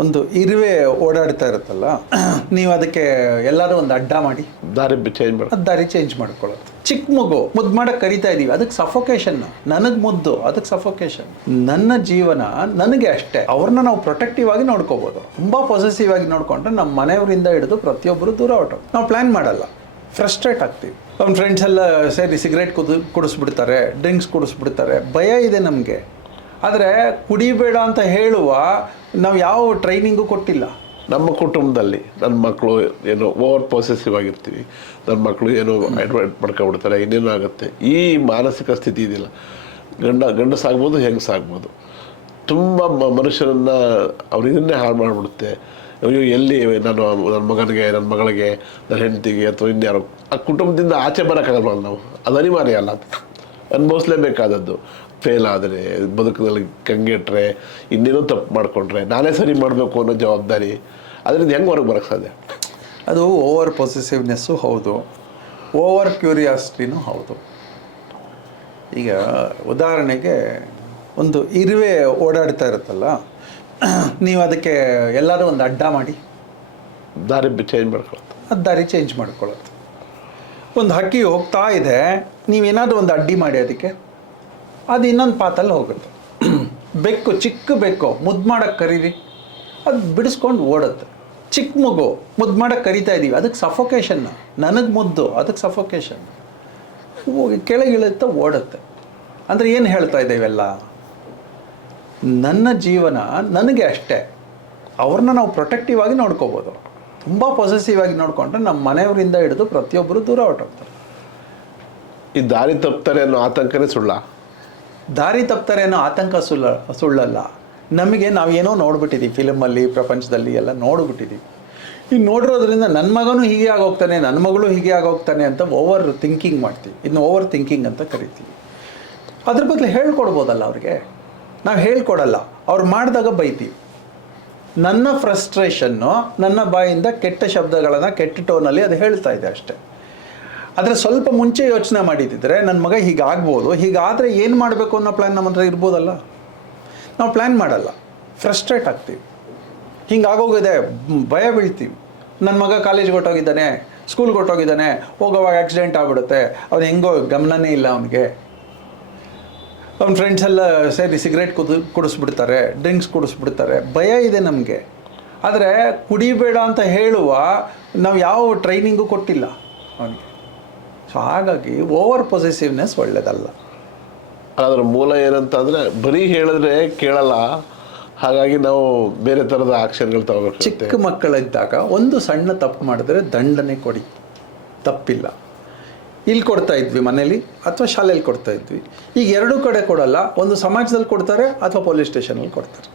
ಒಂದು ಇರುವೆ ಓಡಾಡ್ತಾ ಇರುತ್ತಲ್ಲ, ನೀವು ಅದಕ್ಕೆ ಎಲ್ಲರೂ ಒಂದು ಅಡ್ಡ ಮಾಡಿ ದಾರಿ ಚೇಂಜ್ ಮಾಡಿ ಅದು ದಾರಿ ಚೇಂಜ್ ಮಾಡ್ಕೊಳ್ಳೋದು. ಚಿಕ್ಕ ಮಗು ಮುದ್ದು ಮಾಡಕ್ಕೆ ಕರಿತಾ ಇದೀವಿ, ಅದಕ್ಕೆ ಸಫೋಕೇಶನ್. ನನಗೆ ಮುದ್ದು, ಅದಕ್ಕೆ ಸಫೋಕೇಶನ್. ನನ್ನ ಜೀವನ ನನಗೆ ಅಷ್ಟೇ. ಅವ್ರನ್ನ ನಾವು ಪ್ರೊಟೆಕ್ಟಿವ್ ಆಗಿ ನೋಡ್ಕೋಬೋದು. ತುಂಬ ಪೊಸೆಸಿವ್ ಆಗಿ ನೋಡ್ಕೊಂಡ್ರೆ ನಮ್ಮ ಮನೆಯವರಿಂದ ಹಿಡಿದು ಪ್ರತಿಯೊಬ್ಬರು ದೂರ ಹೊರಟೋದು. ನಾವು ಪ್ಲ್ಯಾನ್ ಮಾಡಲ್ಲ, ಫ್ರಸ್ಟ್ರೇಟ್ ಆಗ್ತೀವಿ. ನಮ್ಮ ಫ್ರೆಂಡ್ಸ್ ಎಲ್ಲ ಸೇರಿ ಸಿಗರೇಟ್ ಕುಡಿಸ್ಬಿಡ್ತಾರೆ, ಡ್ರಿಂಕ್ಸ್ ಕುಡಿಸ್ಬಿಡ್ತಾರೆ. ಭಯ ಇದೆ ನಮಗೆ. ಆದರೆ ಕುಡಿಬೇಡ ಅಂತ ಹೇಳುವ ನಾವು ಯಾವ ಟ್ರೈನಿಂಗು ಕೊಟ್ಟಿಲ್ಲ. ನಮ್ಮ ಕುಟುಂಬದಲ್ಲಿ ನನ್ನ ಮಕ್ಕಳು ಏನೋ ಓವರ್ ಪೊಸೆಸಿವ್ ಆಗಿರ್ತೀವಿ, ನನ್ನ ಮಕ್ಕಳು ಏನೋ ಅಡ್ವೈಟ್ ಮಾಡ್ಕೊಬಿಡ್ತಾರೆ, ಇನ್ನೇನೋ ಆಗುತ್ತೆ. ಈ ಮಾನಸಿಕ ಸ್ಥಿತಿ ಇದೆಯಲ್ಲ, ಗಂಡಸಾಗ್ಬೋದು ಹೆಂಗಸಾಗ್ಬೋದು, ತುಂಬ ಮನುಷ್ಯರನ್ನು ಅವ್ರು ಇದನ್ನೇ ಹಾಳು ಮಾಡಿಬಿಡುತ್ತೆ. ಅಯ್ಯೋ ಎಲ್ಲಿ ನಾನು ನನ್ನ ಮಗನಿಗೆ, ನನ್ನ ಮಗಳಿಗೆ, ನನ್ನ ಹೆಂಡತಿಗೆ ಅಥವಾ ಇನ್ಯಾರೋ ಆ ಕುಟುಂಬದಿಂದ ಆಚೆ ಬರೋಕ್ಕಾಗಲ್ವಲ್ಲ ನಾವು. ಅದು ಅನಿವಾರ್ಯ ಅಲ್ಲ, ಅನುಭವಿಸ್ಲೇಬೇಕಾದದ್ದು. ಫೇಲ್ ಆದರೆ, ಬದುಕಿನಲ್ಲಿ ಕಂಗೆಟ್ರೆ, ಇನ್ನೇನೋ ತಪ್ಪು ಮಾಡಿಕೊಂಡ್ರೆ ನಾನೇ ಸರಿ ಮಾಡಬೇಕು ಅನ್ನೋ ಜವಾಬ್ದಾರಿ. ಅದರಿಂದ ಹೆಂಗೆ ಹೊರಗೆ ಬರೋಕ್ಕೆ ಸಾಧ್ಯ? ಅದು ಓವರ್ ಪೊಸೆಸಿವ್ನೆಸ್ಸು ಹೌದು, ಓವರ್ ಕ್ಯೂರಿಯಾಸಿಟಿನೂ ಹೌದು. ಈಗ ಉದಾಹರಣೆಗೆ ಒಂದು ಇರುವೆ ಓಡಾಡ್ತಾ ಇರುತ್ತಲ್ಲ, ನೀವು ಅದಕ್ಕೆ ಎಲ್ಲರೂ ಒಂದು ಅಡ್ಡ ಮಾಡಿ ದಾರಿ ಚೇಂಜ್ ಮಾಡ್ಕೊಳ್ಳೋದು. ಅದು ದಾರಿ ಚೇಂಜ್ ಮಾಡ್ಕೊಳ್ಳೋದು. ಒಂದು ಹಕ್ಕಿ ಹೋಗ್ತಾ ಇದೆ, ನೀವೇನಾದರೂ ಒಂದು ಅಡ್ಡಿ ಮಾಡಿ ಅದಕ್ಕೆ, ಅದು ಇನ್ನೊಂದು ಪಾತಲ್ಲಿ ಹೋಗುತ್ತೆ. ಬೆಕ್ಕು, ಚಿಕ್ಕ ಬೆಕ್ಕು ಮುದ್ದು ಮಾಡೋಕ್ಕೆ ಕರೀರಿ, ಅದು ಬಿಡಿಸ್ಕೊಂಡು ಓಡುತ್ತೆ. ಚಿಕ್ಕ ಮಗು ಮುದ್ದು ಮಾಡೋಕ್ಕೆ ಕರಿತಾ ಇದ್ದೀವಿ, ಅದಕ್ಕೆ ಸಫೋಕೇಶನ್. ನನಗೆ ಮುದ್ದು, ಅದಕ್ಕೆ ಸಫೋಕೇಶನ್. ಕೆಳಗಿಳುತ್ತಾ ಓಡುತ್ತೆ. ಅಂದರೆ ಏನು ಹೇಳ್ತಾ ಇದ್ದೇವೆಲ್ಲ, ನನ್ನ ಜೀವನ ನನಗೆ ಅಷ್ಟೇ. ಅವ್ರನ್ನ ನಾವು ಪ್ರೊಟೆಕ್ಟಿವ್ ಆಗಿ ನೋಡ್ಕೋಬೋದು. ತುಂಬ ಪೊಸೆಸಿವ್ ಆಗಿ ನೋಡಿಕೊಂಡ್ರೆ ನಮ್ಮ ಮನೆಯವರಿಂದ ಹಿಡಿದು ಪ್ರತಿಯೊಬ್ಬರು ದೂರ ಹೊರಟೋಗ್ತಾರೆ. ಈ ದಾರಿ ತಪ್ತಾರೆ ಅನ್ನೋ ಆತಂಕನೇ ಸುಳ್ಳ? ದಾರಿ ತಪ್ತಾರೆ ಅನ್ನೋ ಆತಂಕ ಸುಳ್ಳಲ್ಲ. ನಮಗೆ ನಾವೇನೋ ನೋಡ್ಬಿಟ್ಟಿದ್ದೀವಿ, ಫಿಲಮಲ್ಲಿ, ಪ್ರಪಂಚದಲ್ಲಿ ಎಲ್ಲ ನೋಡ್ಬಿಟ್ಟಿದ್ದೀವಿ. ಈಗ ನೋಡಿರೋದ್ರಿಂದ ನನ್ನ ಮಗನೂ ಹೀಗೆ ಆಗೋಗ್ತಾನೆ, ನನ್ನ ಮಗಳು ಹೀಗೆ ಆಗೋಗ್ತಾನೆ ಅಂತ ಓವರ್ ಥಿಂಕಿಂಗ್ ಮಾಡ್ತೀವಿ. ಇನ್ನು ಓವರ್ ಥಿಂಕಿಂಗ್ ಅಂತ ಕರಿತೀವಿ. ಅದ್ರ ಬದಲು ಹೇಳ್ಕೊಡ್ಬೋದಲ್ಲ ಅವ್ರಿಗೆ. ನಾವು ಹೇಳ್ಕೊಡಲ್ಲ, ಅವ್ರು ಮಾಡಿದಾಗ ಬೈತೀವಿ. ನನ್ನ ಫ್ರಸ್ಟ್ರೇಷನ್ನು ನನ್ನ ಬಾಯಿಂದ ಕೆಟ್ಟ ಶಬ್ದಗಳನ್ನು ಕೆಟ್ಟ ಟೋನಲ್ಲಿ ಅದು ಹೇಳ್ತಾ ಇದೆ ಅಷ್ಟೇ. ಆದರೆ ಸ್ವಲ್ಪ ಮುಂಚೆ ಯೋಚನೆ ಮಾಡಿದ್ದಿದ್ರೆ ನನ್ನ ಮಗ ಹೀಗಾಗ್ಬೋದು, ಹೀಗಾದರೆ ಏನು ಮಾಡಬೇಕು ಅನ್ನೋ ಪ್ಲ್ಯಾನ್ ನಮ್ಮ ಹತ್ರ ಇರ್ಬೋದಲ್ಲ. ನಾವು ಪ್ಲ್ಯಾನ್ ಮಾಡಲ್ಲ, ಫ್ರಸ್ಟ್ರೇಟ್ ಆಗ್ತೀವಿ. ಹಿಂಗಾಗೋಗಿದೆ, ಭಯ ಬೀಳ್ತೀವಿ. ನನ್ನ ಮಗ ಕಾಲೇಜ್ಗೆ ಹೊಟ್ಟೋಗಿದ್ದಾನೆ, ಸ್ಕೂಲ್ಗೆ ಹೊಟ್ಟೋಗಿದ್ದಾನೆ, ಹೋಗೋವಾಗ ಆಕ್ಸಿಡೆಂಟ್ ಆಗ್ಬಿಡುತ್ತೆ, ಅವ್ನು ಹೆಂಗೋ ಗಮನನೇ ಇಲ್ಲ ಅವನಿಗೆ. ಅವ್ನ ಫ್ರೆಂಡ್ಸ್ ಎಲ್ಲ ಸೇರಿ ಸಿಗರೇಟ್ ಕುಡಿಸ್ಬಿಡ್ತಾರೆ, ಡ್ರಿಂಕ್ಸ್ ಕುಡಿಸ್ಬಿಡ್ತಾರೆ. ಭಯ ಇದೆ ನಮಗೆ. ಆದರೆ ಕುಡಿಬೇಡ ಅಂತ ಹೇಳುವ ನಾವು ಯಾವ ಟ್ರೈನಿಂಗು ಕೊಟ್ಟಿಲ್ಲ ಅವನಿಗೆ. ಸೊ ಹಾಗಾಗಿ ಓವರ್ ಪೊಸೆಸಿವ್ನೆಸ್ ಒಳ್ಳೆಯದಲ್ಲ. ಅದರ ಮೂಲ ಏನಂತಂದರೆ ಬರೀ ಹೇಳಿದ್ರೆ ಕೇಳಲ್ಲ, ಹಾಗಾಗಿ ನಾವು ಬೇರೆ ಥರದ ಆಕ್ಷನ್ಗಳು ತಗೋಬೇಕು. ಚಿಕ್ಕ ಮಕ್ಕಳಿದ್ದಾಗ ಒಂದು ಸಣ್ಣ ತಪ್ಪು ಮಾಡಿದ್ರೆ ದಂಡನೆ ಕೊಡಿ, ತಪ್ಪಿಲ್ಲ. ಇಲ್ಲಿ ಕೊಡ್ತಾ ಇದ್ವಿ ಮನೇಲಿ ಅಥವಾ ಶಾಲೆಯಲ್ಲಿ ಕೊಡ್ತಾ ಇದ್ವಿ. ಈಗ ಎರಡೂ ಕಡೆ ಕೊಡಲ್ಲ, ಒಂದು ಸಮಾಜದಲ್ಲಿ ಕೊಡ್ತಾರೆ ಅಥವಾ ಪೊಲೀಸ್ ಸ್ಟೇಷನಲ್ಲಿ ಕೊಡ್ತಾರೆ.